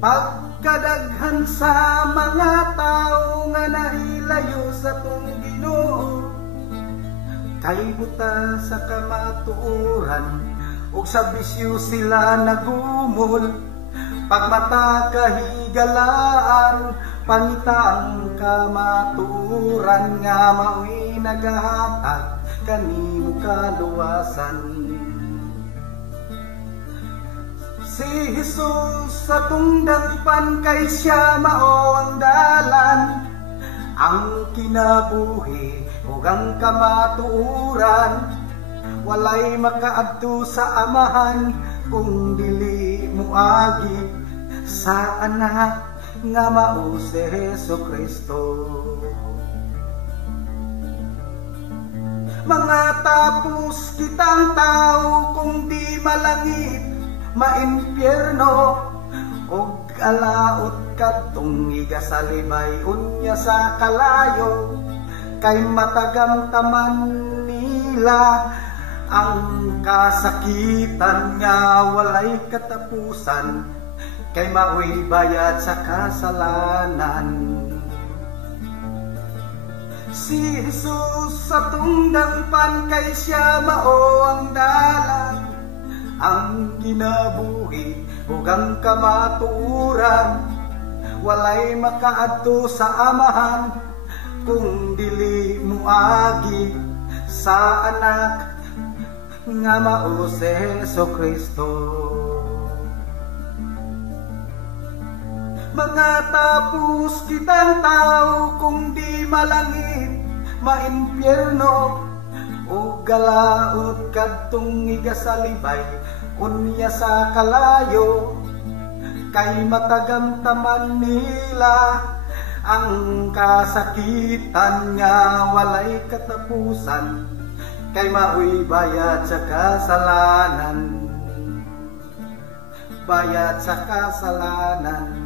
Pagkadaghan sa mga tao nga nahilayo sa tong Ginoo, kay buta sa kamatuoran ug sa bisyo sila nagumol. Pagmata kahigalaan, pangitang kamatuoran nga mao'y nagahatag kanimo kaluwasan. Si Jesus sa tungdangpan kay siya mao ang dalan, ang kinabuhi ug ang kamatuoran. Walay makaadto sa amahan kung dili moagi sa anak nga mao si Jesucristo. Mga tapos kitang tao kung di malangit maimpyerno, og alaot kadtong igasalibay unya sa kalayo, kay matagam taman nila ang kasakitan nga walay katapusan, kay mao'y bayad sa kasalanan. Si Jesus sa tungdangpan kay siya mao ang dalan, ang kinabuhi ug ang kamatuoran. Walay makaadto sa amahan kung dili moagi sa anak nga mao si Jesucristo. Mga tapos kitang tao kung di malangit maimpyerno, o galaot kadtong igasalibay unya sa kalayo, kay matagam taman nila ang kasakitan nga walay katapusan, kay mao'y bayad sa kasalanan. Bayad sa kasalanan.